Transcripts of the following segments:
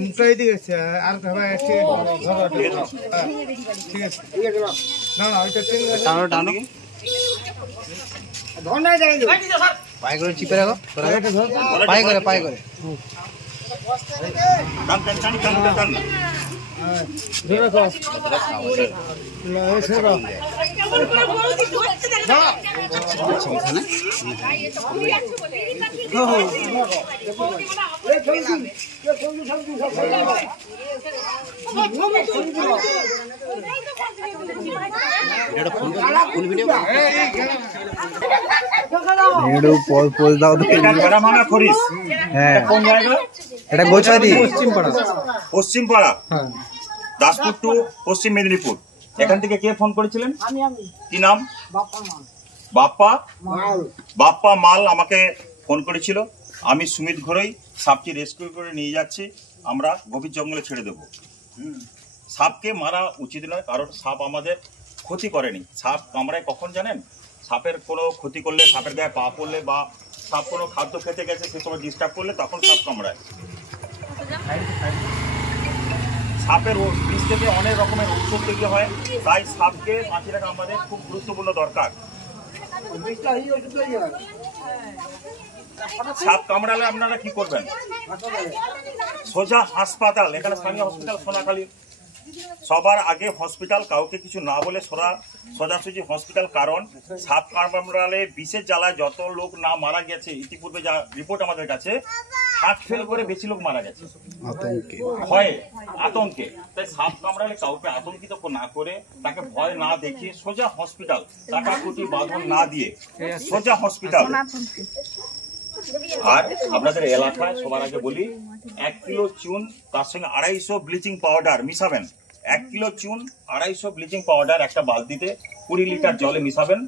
মুখটাই দিয়েছে আর ভাই ঠিক আছে না না ওইটা ঠিক আছে টানো টানো ধর না যাই পাই করে চিপে রাখো পাই করে টান টান টান টান টান ধরে রাখো না এসে রাখো পশ্চিম পাড়া দাসপুর টু পশ্চিম মেদিনীপুর। এখান থেকে কে ফোন করেছিলেন? কি নাম? বাপ্পা মাল আমাকে ফোন করেছিল। আমি সুমিত ঘোরই সাপটি রেস্কিউ করে নিয়ে যাচ্ছি, আমরা গভীর জঙ্গলে ছেড়ে দেবো। সাপকে মারা উচিত নয়, কারণ সাপ আমাদের ক্ষতি করেনি। সাপ কামড়ায় কখন জানেন? সাপের কোনো ক্ষতি করলে, সাপের গায়ে পা পড়লে বা সাপ কোনো খাদ্য খেতে গেছে সে সময় ডিস্টার্ব করলে তখন সাপ কামড়ায়। সাপের বিষ থেকে অনেক রকমের ঔষধ তৈরি হয়, তাই সাপকে বাঁচিয়ে রাখা আমাদের খুব গুরুত্বপূর্ণ দরকার। সাপ কামড়ালে আপনারা কি করবেন? সোজা হাসপাতাল, এখানে স্থানীয় হসপিটাল সোনাখালী, সবার আগে হসপিটাল, কাউকে কিছু না বলে সোজাসুজি হসপিটাল। কারণ সাপ কামড়ালে বিষের জ্বালায় যত লোক না মারা গেছে, ইতিপূর্বে যা রিপোর্ট আমাদের কাছে, হার্ট ফেল করে বেশি লোক মারা গেছে ভয়ে, আতঙ্কে। তাই সাপ কামড়ালে কাউকে আতঙ্কিত না করে, তাকে ভয় না দেখিয়ে সোজা হসপিটাল, টাকা কোটি বাঁধন না দিয়ে সোজা হসপিটাল। আর আপনাদের এলাকায় সবার আগে বলি, 1 কিলো চুন তার সঙ্গে 250 ব্লিচিং পাউডার মিশাবেন। 1 কিলো চুন 250 ব্লিচিং পাউডার একটা বালতিতে 20 লিটার জলে মিশাবেন।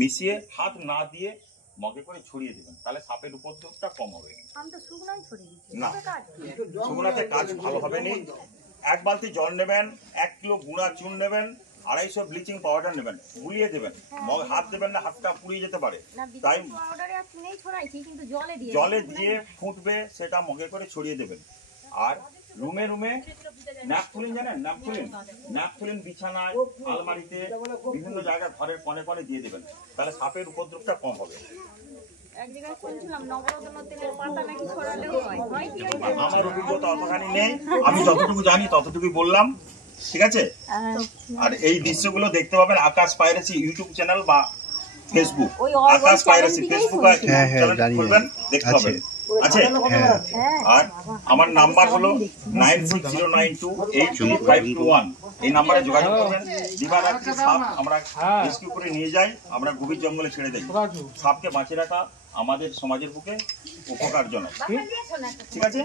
মিশিয়ে হাত না দিয়ে মগে করে ছড়িয়ে দেবেন, তাহলে সাপের উপদ্রবটা কম হবে। না, শুকনাতে কাজ ভালো হবে না। 1 বালতি জল নেবেন, 1 কিলো গুঁড়া চুন নেবেন, 250 ব্লিচিং পাউডার নেবেন, গুলিয়ে দেবেন। হাত দেবেন না, হাতটা পুড়িয়ে যেতে পারে। তাই জলে দিয়ে ফুটবে, সেটা মগে করে ছড়িয়ে দেবেন। আর রুমে রুমে ন্যাপথলিন, জানেন ন্যাপথলিন বিছানায়, আলমারিতে, বিভিন্ন জায়গায় ঘরের কনে কনে দিয়ে দেবেন, তাহলে সাপের উপদ্রবটা কম হবে। আমার অভিজ্ঞতা অতখানি নেই, আমি যতটুকু জানি ততটুকুই বললাম, ঠিক আছে? আর এই দৃশ্যগুলো দেখতে পাবেন আকাশ পাইরেসি ইউটিউব চ্যানেল বা ফেসবুক, আকাশ পাইরেসি ফেসবুক করবেন, দেখতে পাবেন। আছে। আর আমার নাম্বার হলো 9609283521। এই নাম্বারে যোগাযোগ করবেন। দিবারাত্রি সাপ আমরা রেস্কিউ করে নিয়ে যাই, আমরা গভীর জঙ্গলে ছেড়ে দেই। সাপকে বাঁচিয়ে রাখা আমাদের সমাজের বুকে উপকারজনক, ঠিক আছে?